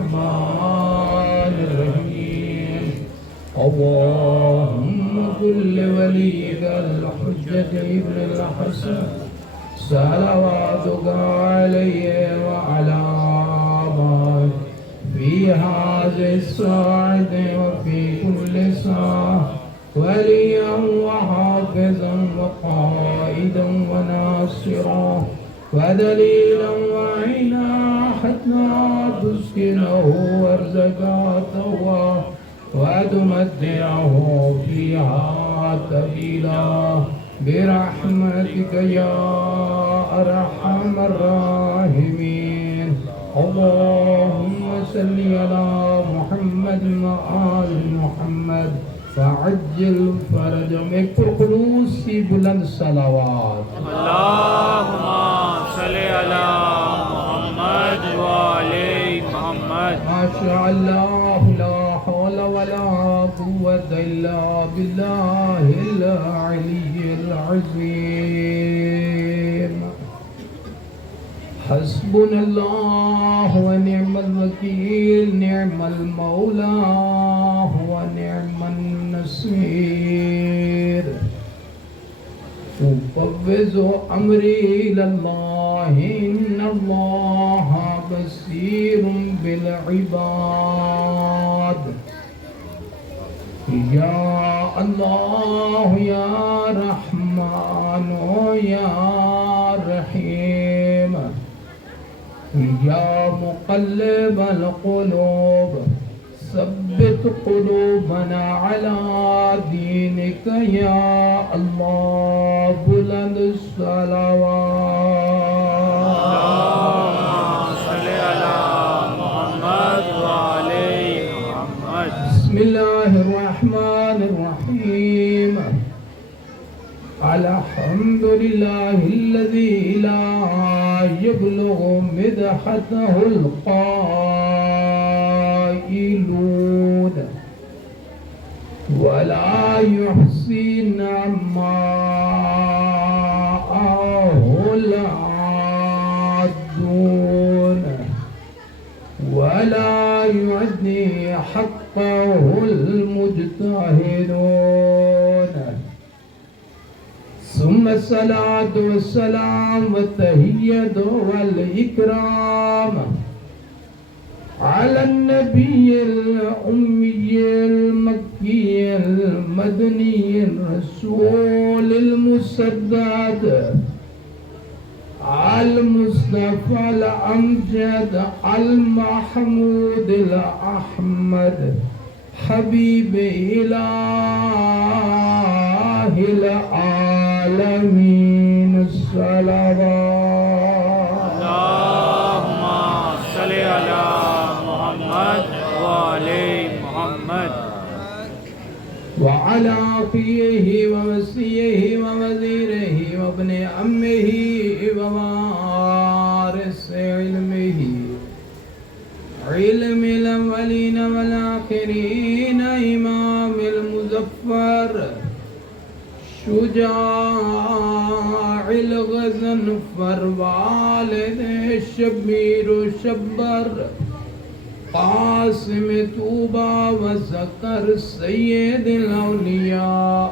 الرحمن الرحيم اللهم كل وليك الحجة ابن الحسن صلواتك عليه وعلى آبائه في هذه الساعة وفي كل ساعة وليا وحافظا وقائدا وناصرا ودليلا وعينا حتى تسكنه وارزقاته وتمتعه فيها طويلا برحمتك يا أرحم الراحمين اللهم صل على محمد وآل محمد فعجل فرجهم ایک پرخلوص سی بلند صلوات اللہم صلی علی محمد وعلی محمد ما شاء اللہ لا حول ولا قوة الا باللہ العلی العظیم حسبنا اللہ ونعم الوکیل نعم المولا ونعم النصير أفوض أمري إلى الله إن الله بصير بالعباد يا الله يا رحمن يا رحيم يا مقلب القلوب ثبت قلوبنا على دينك يا الله بلند الصلوات اللہم صلی علی محمد وعلی محمد بسم الله الرحمن الرحيم الحمد لله الذي لا يبلغ مدحته القائلون ولا يحصي نعماءه العادون ولا يعدي حقه المجتهدون ثم الصلاة والسلام والتحية والإكرام على النبي الأمي المكي المدني الرسول المسدد المصطفى الأمجد المحمود الأحمد حبيب إله العالمين الصلوات اللہم صلی علی محمد وعلی محمد وعلى أخيه ووصيه ووزيره وابن عمه ووارث علمه علم الأولين والآخرين إمام المظفر شجاع الغضنفر والد الشبیر شبر قاسم طوبى وسكر سید الاولیاء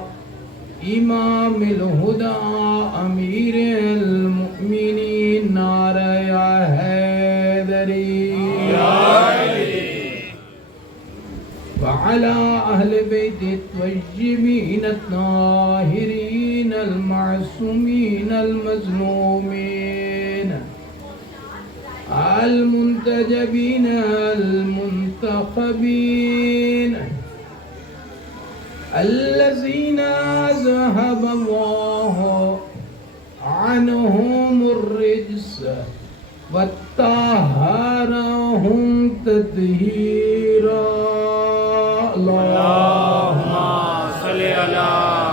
امام الہدى امیر المؤمنین نعرہ حیدری وعلى أهل بيت الطيبين الطاهرين المعصومين المظلومين المنتجبين المنتخبين الذين ذهب الله عنهم الرجس وطهرهم تطهيرا اللہم صلی علی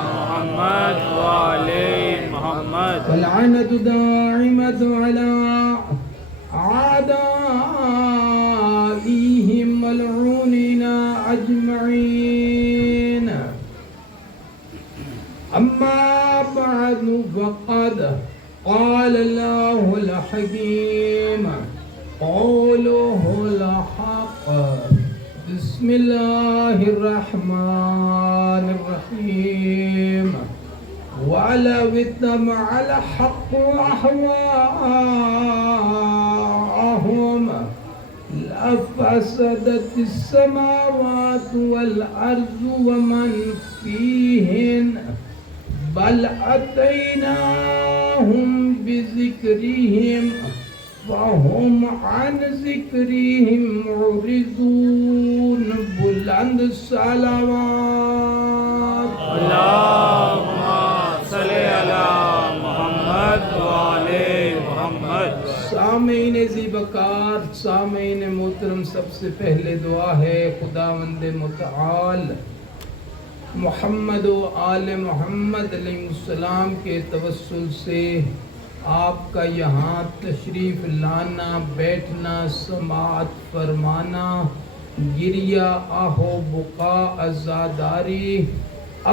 محمد وعلی محمد واللعنة دائمة على أعدائهم ملعونين أجمعين أما بعد فقد قال الله الحكيم قوله الحق بسم الله الرحمن الرحيم ولو اتبع الحق أهواءهم لفسدت السماوات والأرض ومن فيهن بل أتيناهم بذكرهم فهم عن ذکرہم معرضون. بلند صلوات. اللہم صلی علی محمد وعلی محمد. سامعین ذیبکار، سامعین محترم، سب سے پہلے دعا ہے خداوند متعال محمد و آل محمد علیہ السلام کے توسل سے آپ کا یہاں تشریف لانا، بیٹھنا، سماعت فرمانا، گریہ آہو بقا عزاداری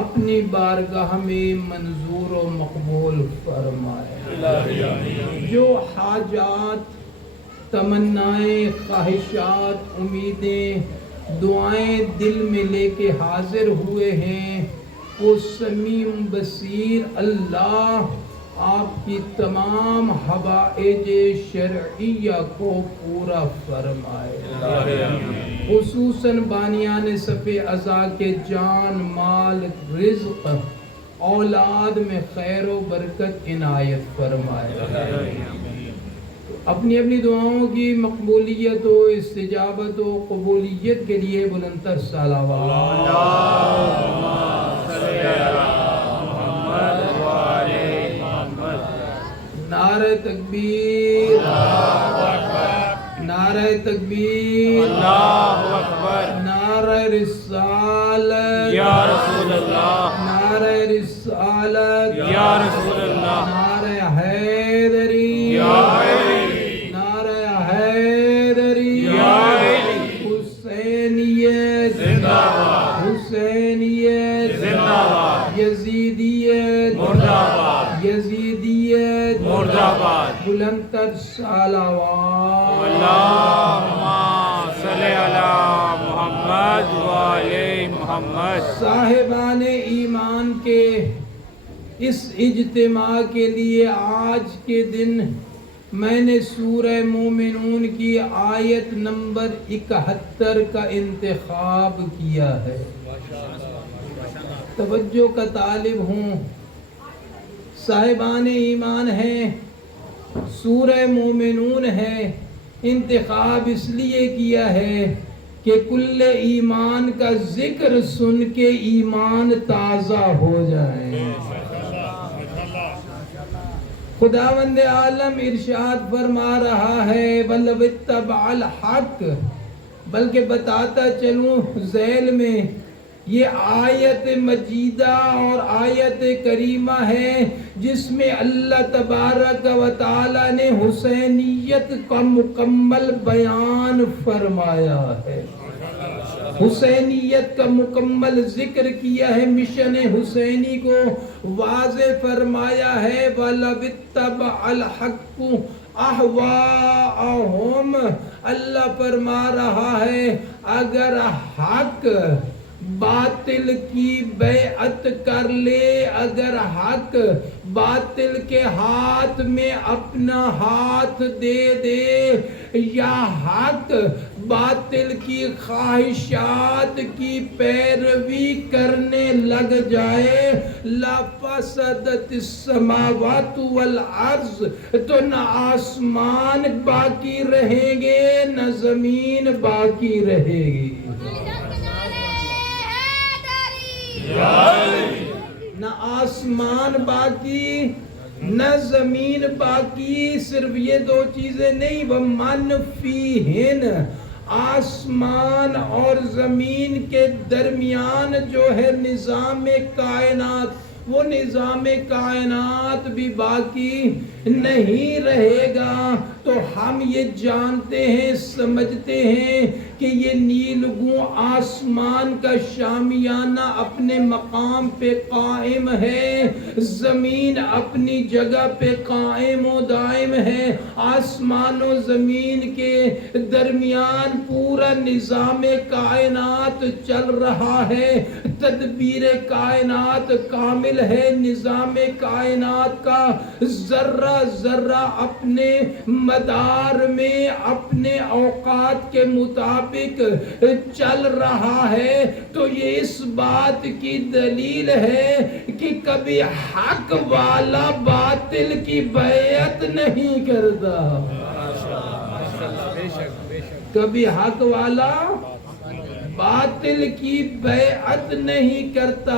اپنی بارگاہ میں منظور و مقبول فرمائے. جو حاجات، تمنائیں، خواہشات، امیدیں، دعائیں دل میں لے کے حاضر ہوئے ہیں، وہ سمیع بصیر اللہ آپ کی تمام حوائج شرعیہ کو پورا فرمائے. خصوصاً بانیان صف عزا کے جان، مال، رزق، اولاد میں خیر و برکت عنایت فرمائے. اپنی اپنی دعاؤں کی مقبولیت و استجابت و قبولیت کے لیے بلندتر صلوات. اللہم صلی علی محمد وعلی محمد. نعرہ تکبیر، نعرہ تکبیر، اللہ اکبر. نعرہ رسالت یا رسول اللہ، نعرہ رسالت یا رسول اللہ، نعرہ حیدری، یا حیدری، نعرہ حیدری، یا حیدری. حسینیت زندہ باد، حسینیت زندہ باد، یزیدیت مردہ باد، یزیدیت مردہ باد. بلندتر صلوات. اللہم صلی علی محمد وعلی محمد. صاحبان ایمان کے اس اجتماع کے لیے آج کے دن میں نے سورہ مومنون کی آیت نمبر 71 کا انتخاب کیا ہے. توجہ کا طالب ہوں، صاحبان ایمان ہیں، سورہ مومنون ہے. انتخاب اس لیے کیا ہے کہ کل ایمان کا ذکر سن کے ایمان تازہ ہو جائے. خداوند عالم ارشاد فرما رہا ہے وَلَوِ اتَّبَعَ الْحَقَّ. بلکہ بتاتا چلوں ذیل میں یہ آیت مجیدہ اور آیت کریمہ ہے جس میں اللہ تبارک و تعالی نے حسینیت کا مکمل بیان فرمایا ہے، حسینیت کا مکمل ذکر کیا ہے، مشن حسینی کو واضح فرمایا ہے. وَلَوِ اتَّبَعَ الْحَقُّ أَهْوَاءَهُمْ. اللہ فرما رہا ہے اگر حق باطل کی بیعت کر لے، اگر حق باطل کے ہاتھ میں اپنا ہاتھ دے دے، یا حق باطل کی خواہشات کی پیروی کرنے لگ جائے، لَفَسَدَتِ السَّمَاوَاتُ وَالْأَرْضُ. تو نہ آسمان باقی رہیں گے نہ زمین باقی رہے گی. نہ آسمان باقی نہ زمین باقی. صرف یہ دو چیزیں نہیں، وَمَنْ فِيهِنَّ. آسمان اور زمین کے درمیان جو ہے نظام کائنات، وہ نظام کائنات بھی باقی نہیں رہے گا. تو ہم یہ جانتے ہیں سمجھتے ہیں کہ یہ نیلگوں آسمان کا شامیانہ اپنے مقام پہ قائم ہے، زمین اپنی جگہ پہ قائم و دائم ہے، آسمان و زمین کے درمیان پورا نظام کائنات چل رہا ہے، تدبیر کائنات کامل ہے، نظام کائنات کا ذرہ ذرہ اپنے مدار میں اپنے اوقات کے مطابق چل رہا ہے۔ تو یہ اس بات کی دلیل ہے کہ کبھی حق والا باطل کی بیعت نہیں کرتا، کبھی حق والا باطل کی بیعت نہیں کرتا۔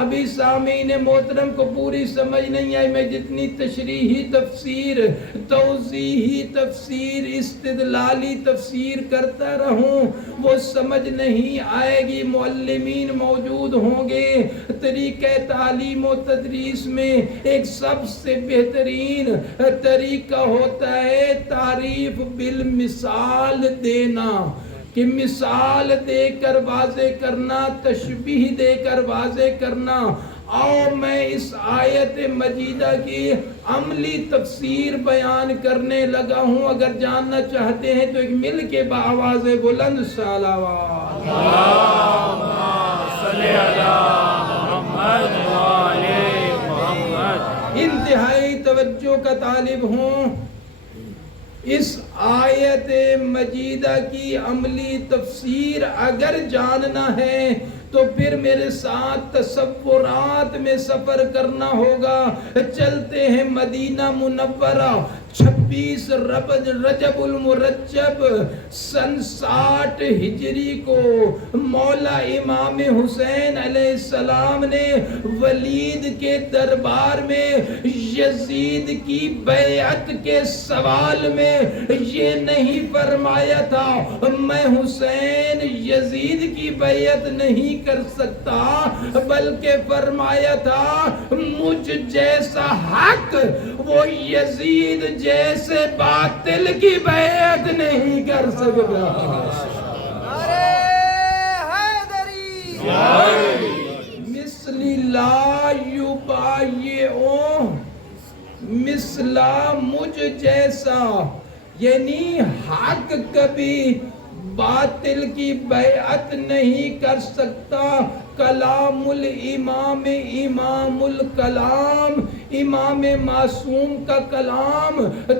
ابھی سامعین محترم کو پوری سمجھ نہیں آئی، میں جتنی تشریحی تفسیر، توضیحی تفسیر، استدلالی تفسیر کرتا رہوں وہ سمجھ نہیں آئے گی۔ معلمین موجود ہوں گے، طریقہ تعلیم و تدریس میں ایک سب سے بہترین طریقہ ہوتا ہے تعریف بالمثال دینا، کہ مثال دے کر واضح کرنا، تشبیہ دے کر واضح کرنا۔ اور میں اس آیت مجیدہ کی عملی تفسیر بیان کرنے لگا ہوں، اگر جاننا چاہتے ہیں تو ایک مل کے بآواز بلند صلوات اللہم صلی علی محمد وعلی محمد۔ انتہائی توجہ کا طالب ہوں، اس آیت مجیدہ کی عملی تفسیر اگر جاننا ہے تو پھر میرے ساتھ تصورات میں سفر کرنا ہوگا۔ چلتے ہیں مدینہ منورہ، 26 رجب المرجب سن 60 ہجری کو مولا امام حسین علیہ السلام نے ولید کے دربار میں یزید کی بیعت کے سوال میں یہ نہیں فرمایا تھا میں حسین یزید کی بیعت نہیں کر سکتا، بلکہ فرمایا تھا مجھ جیسا حق وہ یزید جیسے باطل کی بیعت نہیں کر سکتا۔ مثلی لا یبایعو مثلا مجھ جیسا، یعنی حق کبھی باطل کی بیعت نہیں کر سکتا۔ کلام الامام، امام الکلام، امام معصوم کا کلام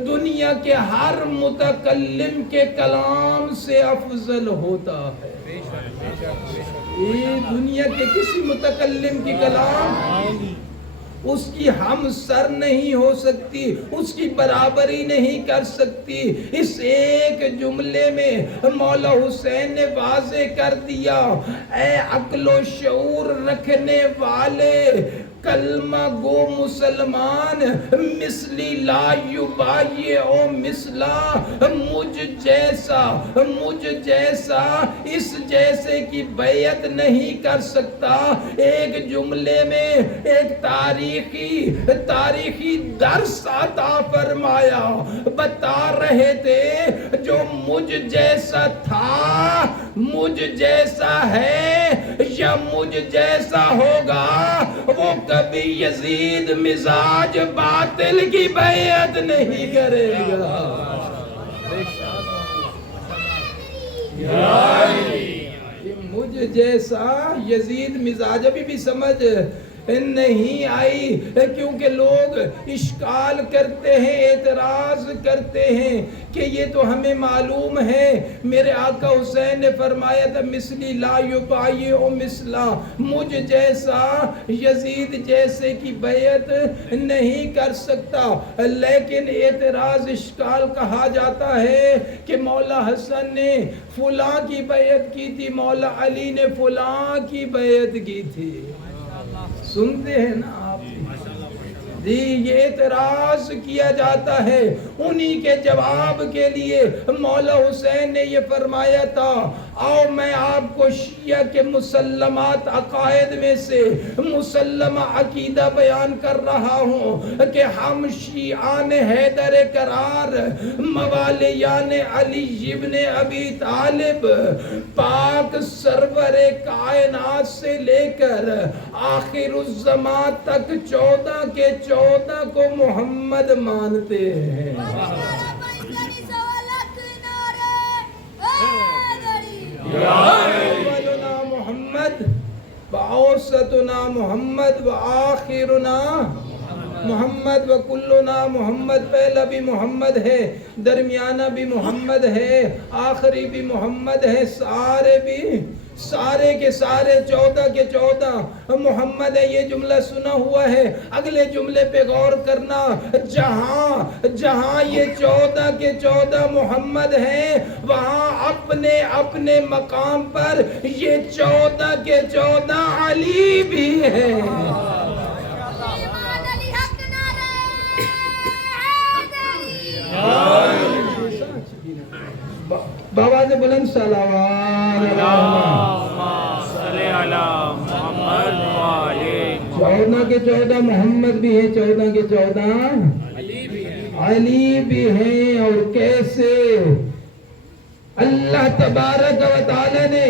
دنیا کے ہر متکلم کے کلام سے افضل ہوتا ہے۔ یہ دنیا کے کسی متکلم کی کلام اس کی ہم سر نہیں ہو سکتی، اس کی برابری نہیں کر سکتی۔ اس ایک جملے میں مولا حسین نے واضح کر دیا، اے عقل و شعور رکھنے والے کلمہ گو مسلمان، مثلی لا یبایعو مثلا، مجھ جیسا اس جیسے کی بیعت نہیں کر سکتا۔ ایک جملے میں ایک تاریخی درس عطا فرمایا، بتا رہے تھے جو مجھ جیسا تھا، مجھ جیسا ہے یا مجھ جیسا ہوگا، وہ کبھی یزید مزاج باطل کی بیعت نہیں کرے گا۔ مجھ جیسا یزید مزاج، ابھی بھی سمجھ نہیں آئی، کیونکہ لوگ اشکال کرتے ہیں، اعتراض کرتے ہیں کہ یہ تو ہمیں معلوم ہے، میرے آقا حسین نے فرمایا تھا مثلی لا یبایعو مثلا، مجھ جیسا یزید جیسے کی بیعت نہیں کر سکتا۔ لیکن اعتراض اشکال کہا جاتا ہے کہ مولا حسن نے فلاں کی بیعت کی تھی، مولا علی نے فلاں کی بیعت کی تھی۔ سنتے ہیں نا آپ، جی یہ اعتراض کیا جاتا ہے. انہی کے جواب کے لیے مولا حسین نے یہ فرمایا تھا آؤ میں آپ کو شیعہ کے مسلمات عقائد میں سے مسلمہ عقیدہ بیان کر رہا ہوں کہ ہم شیعان حیدر قرار موالیان علی ابن ابی طالب پاک سرور کائنات سے لے کر آخر الزمان تک 14 کے 14 کو محمد مانتے ہیں. اولنا محمد واوسطنا محمد وآخرنا محمد وکلنا محمد. پہلا بھی محمد ہے، درمیانہ بھی محمد ہے، آخری بھی محمد ہے، سارے کے سارے 14 کے 14 محمد ہے. یہ جملہ سنا ہوا ہے. اگلے جملے پہ غور کرنا، جہاں یہ 14 کے 14 محمد ہیں وہاں اپنے اپنے مقام پر یہ 14 کے 14 علی بھی ہیں. بابا سے بلند صلوات صلی اللہ محمد والے. 14 کے 14 محمد بھی ہیں، 14 کے 14 علی بھی ہیں. اور کیسے اللہ تبارک و تعالی نے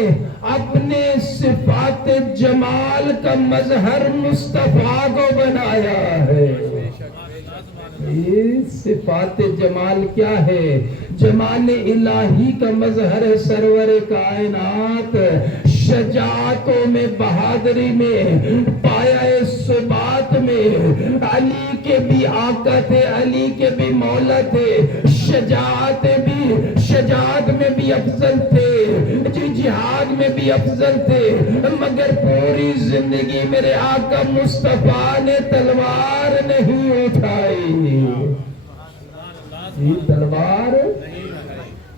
اپنے صفات جمال کا مظہر مصطفیٰ کو بنایا ہے. یہ صفات جمال کیا ہے؟ جمال الہی کا مظہر ہے سرور کائنات. شجاعتوں میں، بہادری میں، پایا ثبات میں. علی کے بھی آقا تھے، علی کے بھی مولا تھے. شجاعت میں بھی افضل تھے، جہاد میں بھی افضل تھے. مگر پوری زندگی میرے آقا مصطفیٰ نے تلوار نہیں اٹھائی. یہ تلوار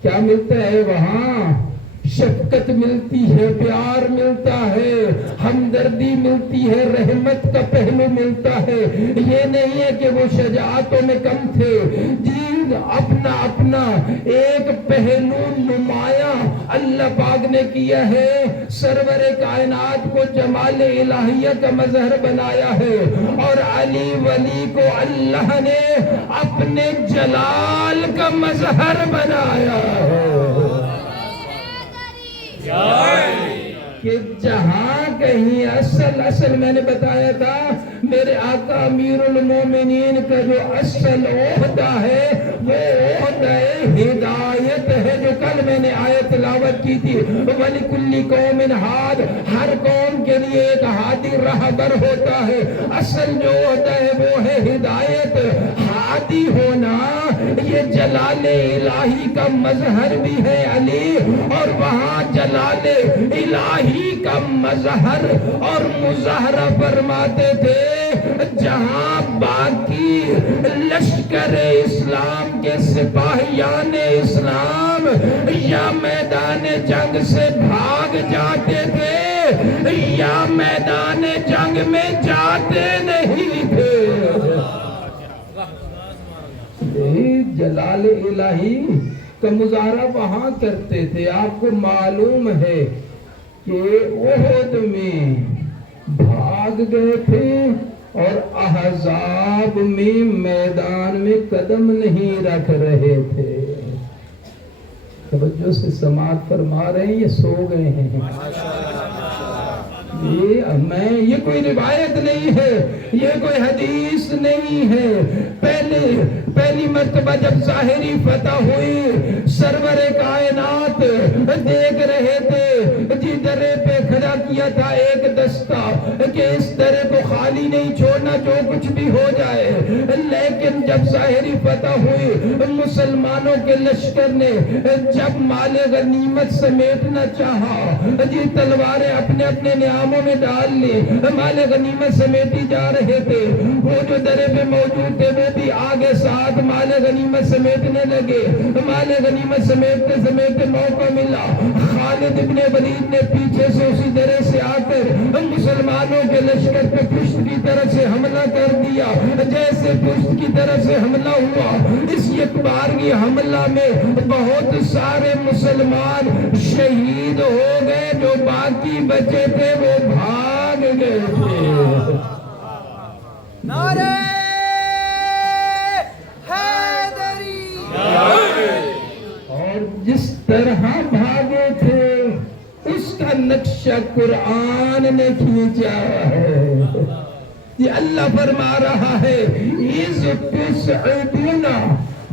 کیا ملتا ہے وہاں؟ شفقت ملتی ہے، پیار ملتا ہے، ہمدردی ملتی ہے، رحمت کا پہلو ملتا ہے. یہ نہیں ہے کہ وہ شجاعتوں میں کم تھے. جی اپنا ایک پہلو نمایاں اللہ پاک نے کیا ہے. سرور کائنات کو جمال الہیہ کا مظہر بنایا ہے اور علی ولی کو اللہ نے اپنے جلال کا مظہر بنایا ہے. کہ جہاں کہیں اصل میں نے بتایا تھا میرے آقا امیر المومنین کا جو اصل عہدہ ہے وہ عہدہ ہدایت ہے، جو کل میں نے آیت تلاوت کی تھی. وَلِكُلِّ قَوْمٍ ہاد، ہر قوم کے لیے ایک ہادی رہبر ہوتا ہے. اصل جو عہدہ ہے وہ ہے ہدایت. ہادی ہونا یہ جلال الہی کا مظہر بھی ہے علی، اور وہاں جلال الہی کا مظہر اور مظاہرہ فرماتے تھے. جہاں باقی لشکر اسلام کے سپاہیان اسلام یا میدان جنگ سے بھاگ جاتے تھے یا میدان جنگ میں جاتے نہیں تھے. جلال الہی کا مظاہرہ وہاں کرتے تھے. آپ کو معلوم ہے کہ احد میں بھاگ گئے تھے اور احزاب میں میدان میں قدم نہیں رکھ رہے تھے. توجہ سے سماعت فرما رہے ہیں، یہ سو گئے ہیں. یہ کوئی روایت نہیں ہے، یہ کوئی حدیث نہیں ہے. پہلی مرتبہ جب ظاہری فتح ہوئی، سرور کائنات دیکھ رہے تھے جی درے پہ کھڑا کیا تھا ایک دستہ کہ اس درے کو خالی نہیں چھوڑنا جو کچھ بھی ہو جائے. لیکن جب ظاہری فتح ہوئی، مسلمانوں کے لشکر نے جب مال غنیمت سمیٹنا چاہا جی تلواریں اپنے اپنے نیاموں میں ڈال لی، مال غنیمت سمیٹی جا رہے تھے. وہ جو درے پہ موجود تھے وہ بھی آگے ساتھ مال غنیمت سمیٹنے لگے. مال غنیمت سمیٹتے سمیٹتے موقع ملا، خالد خالد ابن ولید نے پیچھے سے اسی طرح سے آ کر مسلمانوں کے لشکر پہ پشت کی طرف سے حملہ کر دیا. جیسے پشت کی طرف سے حملہ ہوا, اس یک بارگی حملہ میں بہت سارے مسلمان شہید ہو گئے. جو باقی بچے تھے وہ بھاگ گئے تھے. نعرہ حیدری. اور جس طرح بھاگے تھے اس کا نقشہ قرآن نے کھینچا ہے. یہ اللہ فرما رہا ہے اِذْ تُسْعِدُونَ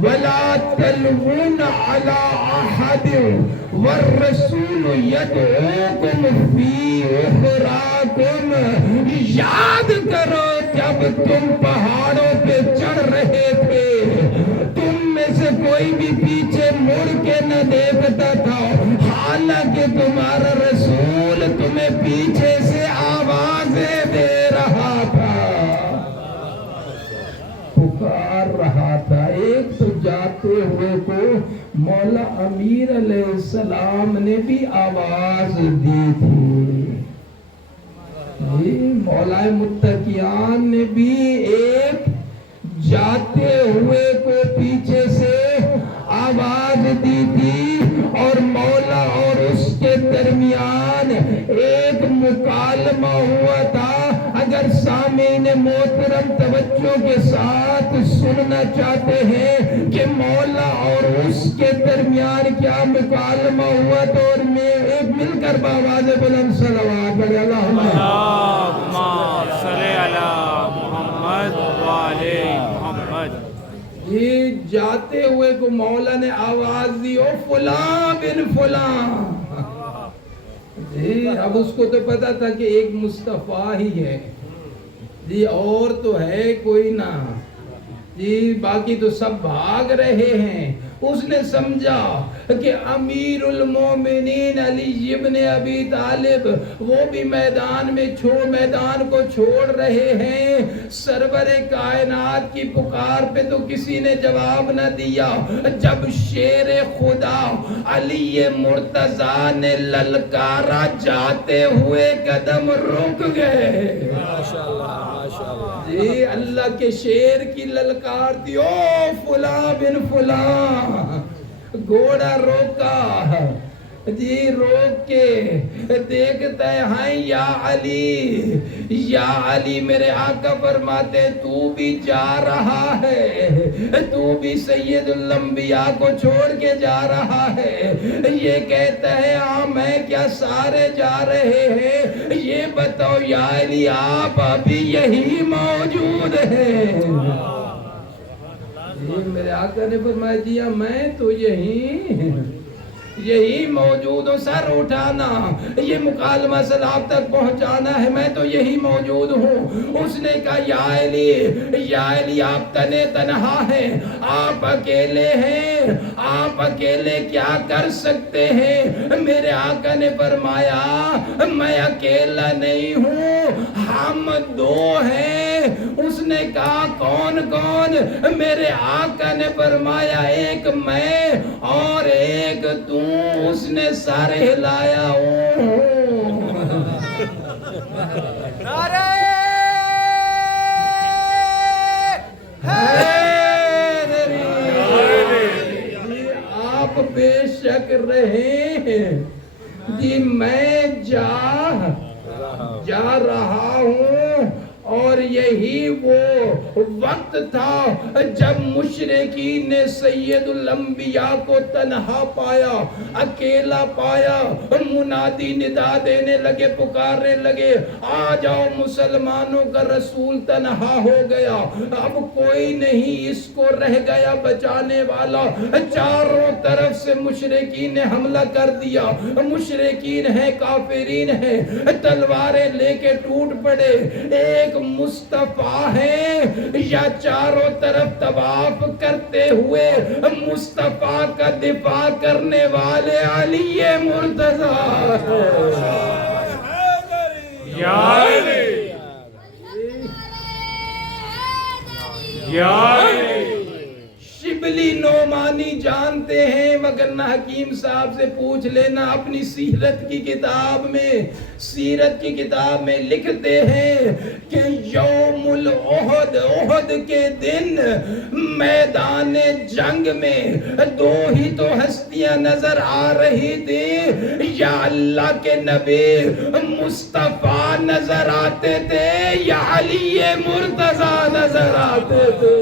وَلَا تَلْوُونَ عَلَىٰ أَحَدٍ وَالرَّسُولُ يَدْعُوكُمْ فِي أُخْرَاكُمْ. یاد کرو جب تم پہاڑوں پہ چڑھ رہے تھے, تم میں سے کوئی بھی پیچھے مڑ کے نہ دیکھتا تھا, حالانکہ تمہارا رسول تمہیں پیچھے سے آوازیں دے رہا تھا, پکار رہا تھا. ایک تو جاتے ہوئے کو مولا امیر علیہ السلام نے بھی آواز دی تھی. مولا متقیان نے بھی ایک جاتے ہوئے کو پیچھے سے آواز دی تھی, اور مولا اور اس کے درمیان ایک مکالمہ ہوا تھا. اگر سامعین محترم توجہ کے ساتھ سننا چاہتے ہیں کہ مولا اور اس کے درمیان کیا مکالمہ ہوا تو اور میں ایک مل کر بآواز بلند صلوات پڑھیں. اللہم صلی علی محمد وعلی محمد. یہ جاتے ہوئے کو مولا نے آواز دی, او فلاں بن فلاں. جی اب اس کو تو پتا تھا کہ ایک مصطفیٰ ہی ہے جی, اور تو ہے کوئی نہ جی, باقی تو سب بھاگ رہے ہیں. اس نے سمجھا کہ امیر المومنین علی ابن ابی طالب وہ بھی میدان کو چھوڑ رہے ہیں. سرور کائنات کی پکار پہ تو کسی نے جواب نہ دیا. جب شیر خدا علی مرتضیٰ نے للکارا, جاتے ہوئے قدم رک گئے. جی اللہ کے شیر کی للکار دی, او فلاں بن فلاں. گھوڑا روکا جی, روک کے دیکھتا ہے, ہاں یا علی میرے آقا فرماتے تو بھی جا رہا ہے, تو بھی سید الانبیاء کو چھوڑ کے جا رہا ہے. یہ کہتا ہے ہاں میں کیا سارے جا رہے ہیں, یہ بتاؤ یا علی آپ ابھی یہی موجود ہیں. میرے آقا نے فرمایا جی ہاں میں تو یہی موجود ہوں. سر اٹھانا, یہ مکالمہ سلام تک پہنچانا ہے, میں تو یہی موجود ہوں. اس نے کہا یا علی آپ تنہا ہیں, آپ اکیلے ہیں, آپ اکیلے کیا کر سکتے ہیں. میرے آقا نے فرمایا میں اکیلا نہیں ہوں, ہم دو ہیں. اس نے کہا کون کون. میرے آقا نے فرمایا ایک میں اور ایک تو. اس نے سارے ہلایا نعرہ حیدری. آپ بے شک رہے ہیں جی, میں جا رہا ہوں, اور یہی وہ وقت تھا جب مشرکین نے سید الانبیاء کو تنہا پایا, اکیلا پایا. منادی ندا دینے لگے, پکارنے لگے, آ جاؤ مسلمانوں کا رسول تنہا ہو گیا, اب کوئی نہیں اس کو رہ گیا بچانے والا. چاروں طرف سے مشرکین نے حملہ کر دیا. مشرکین ہیں, کافرین ہیں, تلواریں لے کے ٹوٹ پڑے. ایک مصطفیٰ ہے یا چاروں طرف طواف کرتے ہوئے مصطفیٰ کا دفاع کرنے والے علی مرتضیٰ. یا علی, یا علی. قبلی نعمانی جانتے ہیں، مگر نہ حکیم صاحب سے پوچھ لینا، اپنی سیرت کی کتاب میں لکھتے ہیں کہ یوم الاحد، احد کے دن میدان جنگ میں دو ہی تو ہستیاں نظر آ رہی تھی، یا اللہ کے نبی مصطفیٰ نظر آتے تھے یا علی مرتضیٰ نظر آتے تھے۔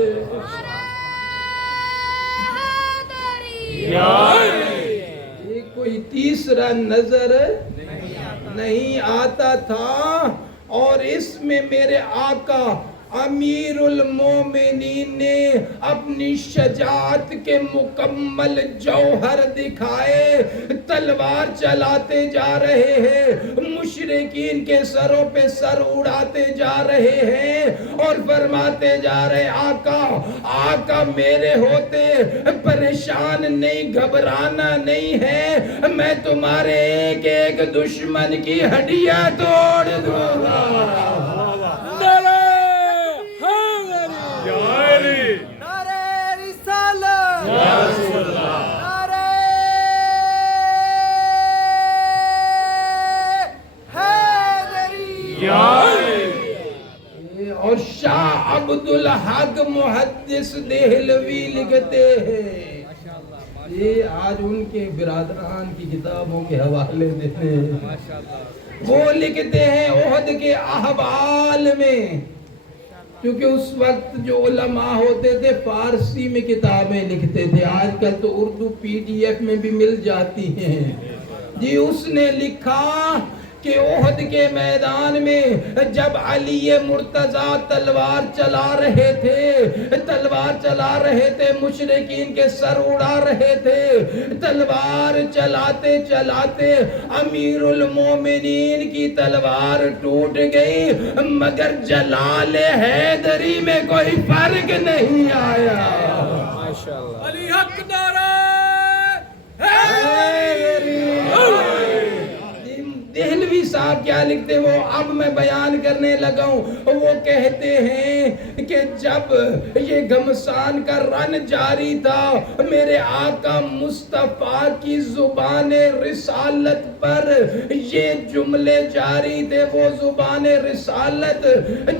یہ کوئی تیسرا نظر نہیں آتا تھا، اور اس میں میرے آقا امیر المومنین نے اپنی شجاعت کے مکمل جوہر دکھائے، تلوار چلاتے جا رہے ہیں، مشرکین کے سروں پہ سر اڑاتے جا رہے ہیں، اور فرماتے جا رہے آقا میرے ہوتے پریشان نہیں، گھبرانا نہیں ہے، میں تمہارے ایک ایک دشمن کی ہڈیاں توڑ دوں گا۔ اور شاہ عبدالحق محدث دہلوی لکھتے ہیں، یہ آج ان کے برادران کی کتابوں کے حوالے دیتے ہیں، وہ لکھتے ہیں احد کے احوال میں، کیونکہ اس وقت جو علماء ہوتے تھے فارسی میں کتابیں لکھتے تھے، آج کل تو اردو PDF میں بھی مل جاتی ہیں جی۔ اس نے لکھا کہ احد کے میدان میں جب علی مرتضیٰ تلوار چلا رہے تھے، مشرکین کے سر اڑا رہے تھے، تلوار چلاتے چلاتے امیر المومنین کی تلوار ٹوٹ گئی، مگر جلال حیدری میں کوئی فرق نہیں آیا۔ علی حق نعرہ حیدری۔ دہلوی صاحب کیا لکھتے وہ اب میں بیان کرنے لگا ہوں، وہ کہتے ہیں کہ جب یہ گھمسان کا رن جاری تھا، میرے آقا مصطفیٰ کی زبان رسالت پر یہ جملے جاری تھے، وہ زبان رسالت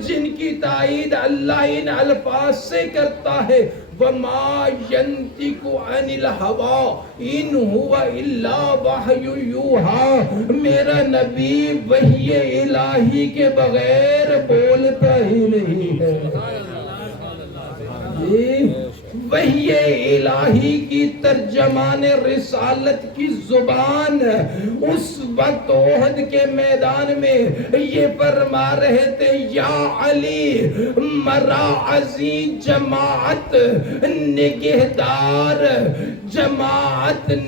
جن کی تائید اللہ ان الفاظ سے کرتا ہے، وَمَا يَنْتِقُ عَنِ الْهَوَىٰ إِنْ هُوَ إِلَّا وَحْيٌ يُوحَىٰ، میرا نبی وحی الہی کے بغیر بولتا ہی نہیں ہے۔ وحی الہی کی ترجمان رسالت کی زبان اس وقت احد کے میدان میں یہ فرما رہے تھے، یا علی مراعظی جماعت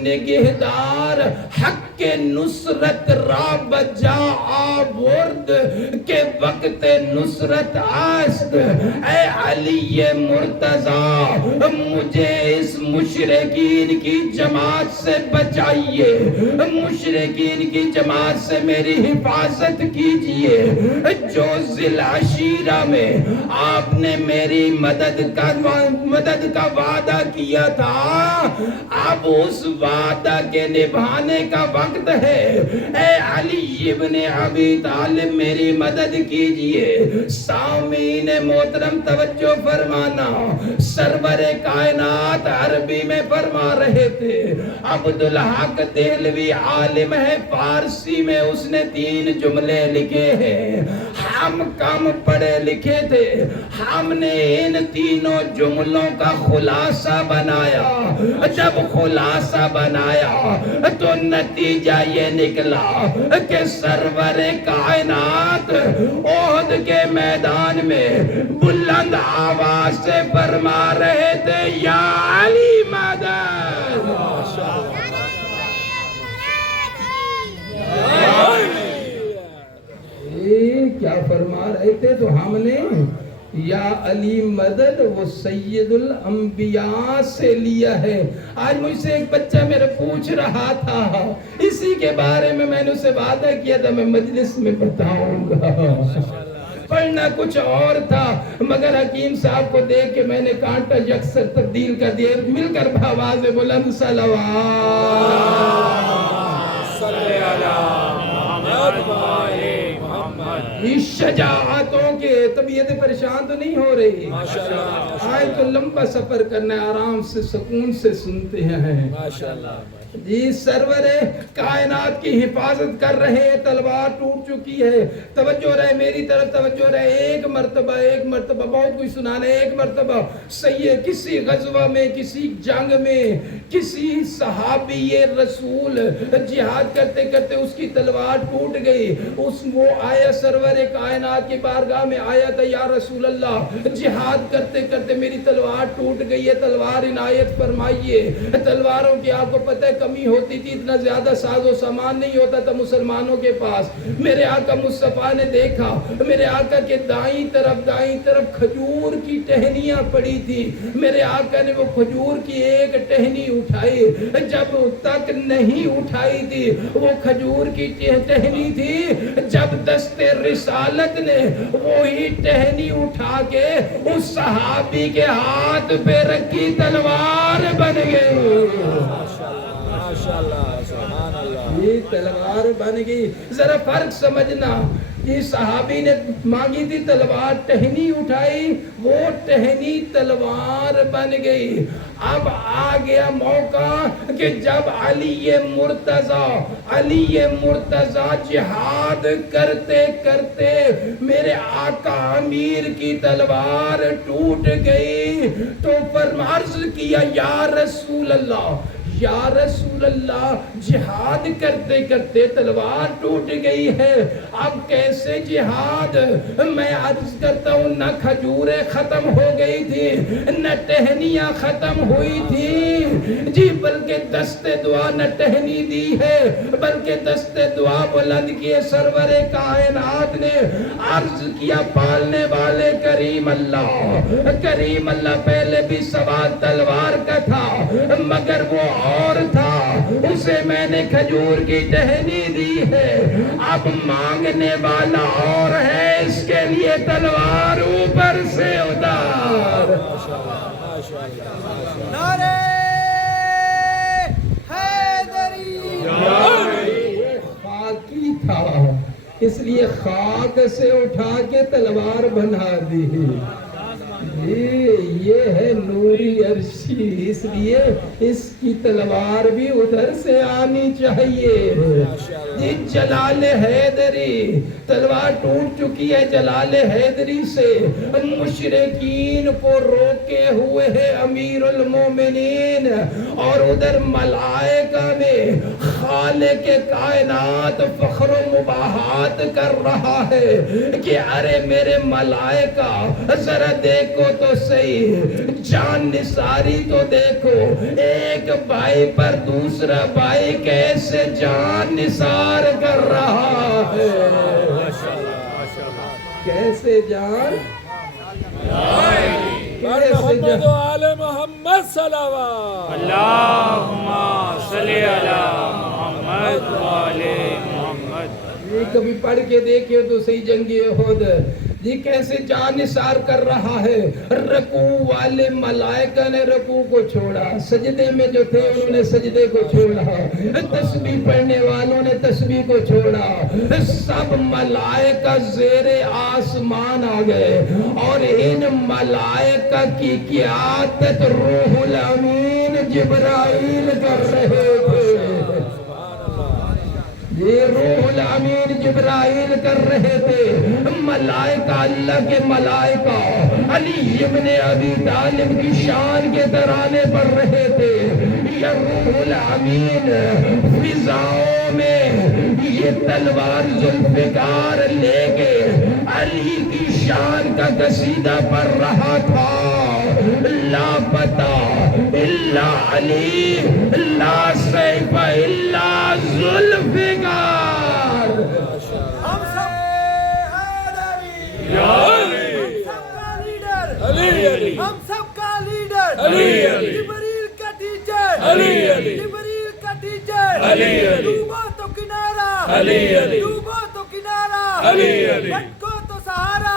نگہدار حق کے نصرت را بجا آورد کے وقت نصرت آست، اے علی مرتضیٰ مجھے اس مشرکین کی جماعت سے بچائیے، مشرکین کی جماعت سے میری حفاظت کیجئے، جو ذی العشیرہ میں آپ نے میری مدد کا وعدہ کیا تھا، اب اس وعدہ کے نبھانے کا وقت ہے، اے علی ابن ابی طالب میری مدد کیجئے۔ سامعین محترم توجہ فرمانا، سرور کائنات عربی میں فرما رہے تھے، عبدالحق دہلوی عالم ہے، فارسی میں اس نے 3 جملے لکھے ہیں، ہم کم پڑھے لکھے تھے، ہم نے ان تینوں جملوں کا خلاصہ بنایا، جب خلاصہ بنایا تو نتیجہ یہ نکلا کہ سرور کائنات احد کے میدان میں بلند آواز سے فرما رہے تھے، یا علی مدد۔ کیا فرما رہے تھے؟ تو ہم نے یا علی مدد وہ سید الانبیاء سے لیا ہے۔ آج مجھ سے ایک بچہ میرے پوچھ رہا تھا، اسی کے بارے میں نے اسے وعدہ کیا تھا میں مجلس میں بتاؤں گا۔ ورنہ کچھ اور تھا. مگر حکیم صاحب کو دیکھ کے میں نے کانٹا یکسر تبدیل کر دیا. مل کر آواز بلند صلوات صلی اللہ محمد والے محمد. اس شجاعتوں کے طبیعت پریشان تو نہیں ہو رہی؟ آئے تو لمبا سفر کرنا ہے, آرام سے سکون سے سنتے ہیں. جی سرور کائنات کی حفاظت کر رہے ہیں, تلوار ٹوٹ چکی ہے. توجہ رہے میری طرف, توجہ رہے. ایک مرتبہ بہت کچھ سنانا ہے. ایک مرتبہ سید کسی غزوہ میں, کسی جنگ میں, کسی صحابی رسول جہاد کرتے کرتے اس کی تلوار ٹوٹ گئی. وہ آیا سرور کائنات کی بارگاہ میں آیا تھا, یا رسول اللہ جہاد کرتے کرتے میری تلوار ٹوٹ گئی ہے, تلوار عنایت فرمائیے. تلواروں کی آپ کو پتہ ہے کمی ہوتی تھی, اتنا زیادہ ساز و سامان نہیں ہوتا تھا مسلمانوں کے پاس. میرے آقا مصطفیٰ نے دیکھا, میرے آقا کے دائیں طرف کھجور کی ٹہنیاں پڑی تھی. میرے آقا نے وہ کھجور کی ایک ٹہنی اٹھائی. جب تک نہیں اٹھائی تھی وہ کھجور کی ٹہنی تھی, جب دست رسالت نے وہی ٹہنی اٹھا کے اس صحابی کے ہاتھ پہ رکھی, تلوار بن گئی. یہ تلوار بن گئی. ذرا فرق سمجھنا, یہ صحابی نے مانگی تھی تلوار, ٹہنی اٹھائی, وہ ٹہنی تلوار بن گئی. اب آ گیا موقع کہ جب علی مرتضی جہاد کرتے کرتے میرے آقا امیر کی تلوار ٹوٹ گئی تو عرض کیا, یا رسول اللہ جہاد کرتے کرتے تلوار ٹوٹ گئی ہے, اب کیسے جہاد؟ میں عرض کرتا ہوں, نہ کھجوریں ختم ہو گئی تھی, نہ ٹہنیاں ختم ہوئی تھی جی, بلکہ دست دعا نہ ٹہنی دی ہے بلکہ دست دعا بلند کیے. سرور کائنات نے عرض کیا, پالنے والے کریم اللہ پہلے بھی سوال تلوار کا تھا مگر وہ اور تھا, اسے میں نے کھجور کی ٹہنی دی ہے, اب مانگنے والا اور ہے, اس کے لیے تلوار اوپر سے اتار. نعرہ حیدری. خاکی تھا اس لیے خاک سے اٹھا کے تلوار بنا دی. یہ ہے نوری عرشی, اس لیے اس کی تلوار بھی ادھر سے آنی چاہیے. جلال حیدری تلوار ٹوٹ چکی ہے. جلال حیدری سے مشرکین کو روکے ہوئے ہے امیر المومنین, اور ادھر ملائکہ میں خالق کائنات فخر و مباحات کر رہا ہے کہ ارے میرے ملائکہ ذرا دیکھو تو صحیح, جان نثاری تو دیکھو, ایک بھائی پر دوسرا بھائی کیسے جان نثار کر رہا ہے. کیسے جان محمد و آل محمد صلوات. اللہم صلی علی محمد و آل محمد. یہ کبھی پڑھ کے دیکھے تو صحیح جنگی احد جی کیسے جان نثار کر رہا ہے. رکوع والے ملائکہ نے رکوع کو چھوڑا, سجدے میں جو تھے انہوں نے سجدے کو چھوڑا, تسبیح پڑھنے والوں نے تسبیح کو چھوڑا, سب ملائکہ زیر آسمان آ گئے, اور ان ملائکہ کی قیادت روح الامین جبرائیل کر رہے تھے. یہ روح الامین جبرائیل کر رہے تھے. ملائکہ اللہ کے ملائکہ علی ابن ابی طالب کی شان کے ترانے پڑھ رہے تھے. یہ روح الامین فضاؤں میں یہ تلوار ذوالفقار لے کے علی کی شان کا قصیدہ پڑھ رہا تھا. لا پتہ الا علی, لا سیف الا ذوالفقار. ہم سب علی, ہم سب کا لیڈر علی, جبریل کا ٹیچر علی, جبریل کا ٹیچر علی, ڈوبو تو کنارہ علی, ڈوبو تو کنارہ علی, بھٹکو تو سہارا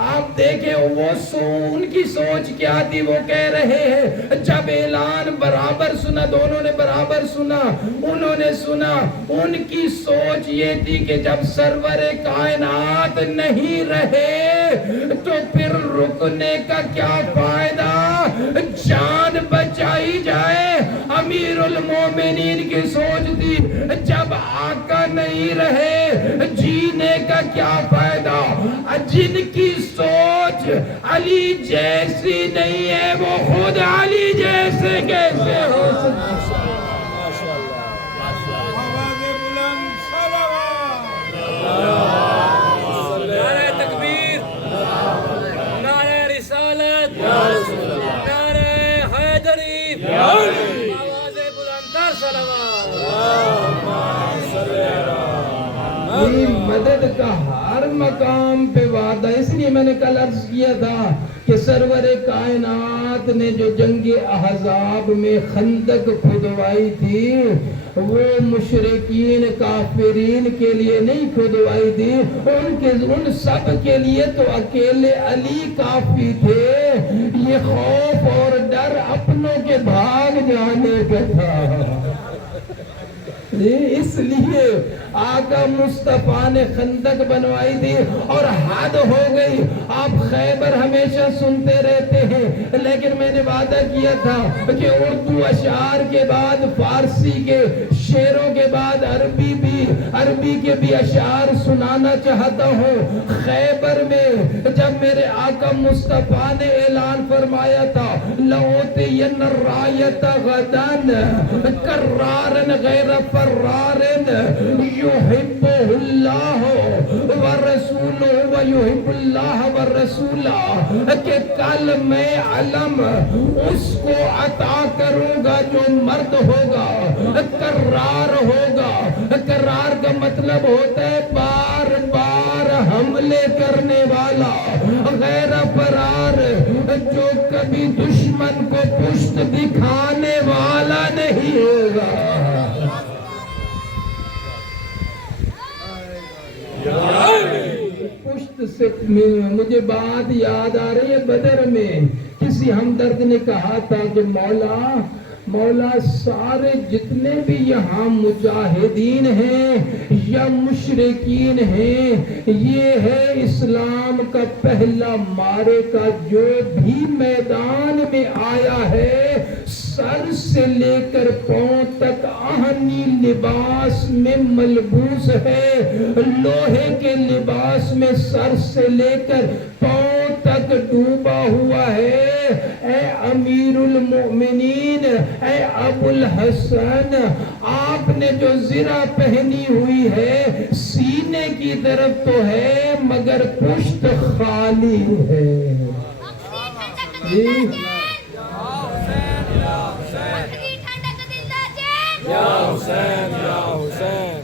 آپ دیکھیں ان کی سوچ کیا تھی. وہ کہہ رہے ہیں جب اعلان برابر سنا, دونوں نے برابر سنا, انہوں نے سنا, ان کی سوچ یہ تھی کہ جب سرور کائنات نہیں رہے تو پھر رکنے کا کیا فائدہ, جان بچائی جائے. امیر المومنین کی سوچ تھی جب آقا نہیں رہے جینے کا کیا فائدہ. جن کی سوچ علی جیسی نہیں ہے وہ خود علی جیسے کیسے ہو سکتا. نعرہ تکبیر, نعرہ رسالت, نعرہ حیدری, آواز بلندتر صلوات. مدد کا ہر مقام پہ وعدہ. اس لیے میں نے کل عرض کیا تھا کہ سرور کائنات نے جو جنگ احزاب میں خندق کھدوائی تھی وہ مشرکین کافرین کے لیے نہیں کھدوائی تھی, ان سب کے لیے تو اکیلے علی کافی تھے. یہ خوف اور ڈر اپنوں کے بھاگ جانے کا تھا. اس لیے آقا مصطفیٰ نے خندق بنوائی تھی اور حد ہو گئی. آپ خیبر ہمیشہ سنتے رہتے ہیں لیکن میں نے وعدہ کیا تھا کہ اردو اشعار کے بعد فارسی کے شعروں کے بعد عربی کے بھی اشعار سنانا چاہتا ہوں. خیبر میں جب میرے آقا مصطفیٰ نے اعلان فرمایا تھا لَأُوتِيَنَّ الرَّایَةَ غَدًا کَرَّارًا غَیْرَ فرارن یحبہ اللہ ورسولہ ویحب اللہ ورسولہ, کہ کل میں علم اس کو عطا کروں گا جو مرد ہوگا, کرار ہوگا. کرار کا مطلب ہوتا ہے بار بار حملے کرنے والا, غیر فرار جو کبھی دشمن کو پشت دکھانے والا نہیں ہوگا. پشت سے مجھے بات یاد آ رہی ہے, بدر میں کسی ہمدرد نے کہا تھا کہ مولا سارے جتنے بھی یہاں مجاہدین ہیں یا مشرکین ہیں, یہ ہے اسلام کا پہلا معرکہ, جو بھی میدان میں آیا ہے سر سے لے کر پاؤں تک آہنی لباس میں ملبوس ہے, لوہے کے لباس میں سر سے لے کر پاؤں تک ڈوبا ہوا ہے. اے امیر المؤمنین, اے ابو الحسن, آپ نے جو زرہ پہنی ہوئی ہے سینے کی طرف تو ہے مگر پشت خالی ہے. یا حسین, یا حسین,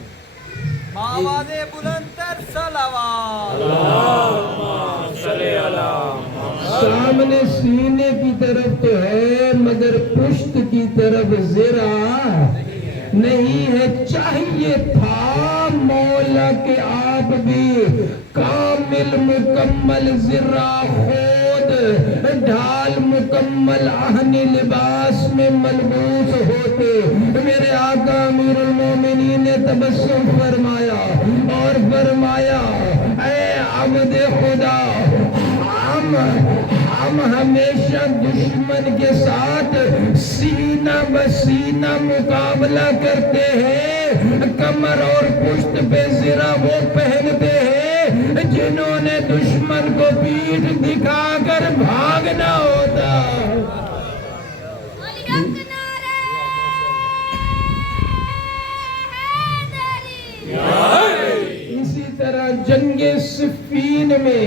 آواز بلندتر صلوات. اللہم صلی علی سامنے سینے کی طرف تو ہے مگر پشت کی طرف زرہ نہیں ہے. چاہیے تھا مولا کہ آپ بھی کامل مکمل زرہ خود ڈھال مکمل آہنی لباس میں ملبوس ہوتے. میرے آقا امیر المومنین نے تبسم فرمایا اور فرمایا اے عبد خدا, ہم ہمیشہ دشمن کے ساتھ سینہ بسینہ مقابلہ کرتے ہیں. کمر اور پشت پہ زرہ وہ پہنتے ہیں جنہوں نے دشمن کو پیٹھ دکھا کر بھاگنا ہوتا. اسی طرح جنگ صفین میں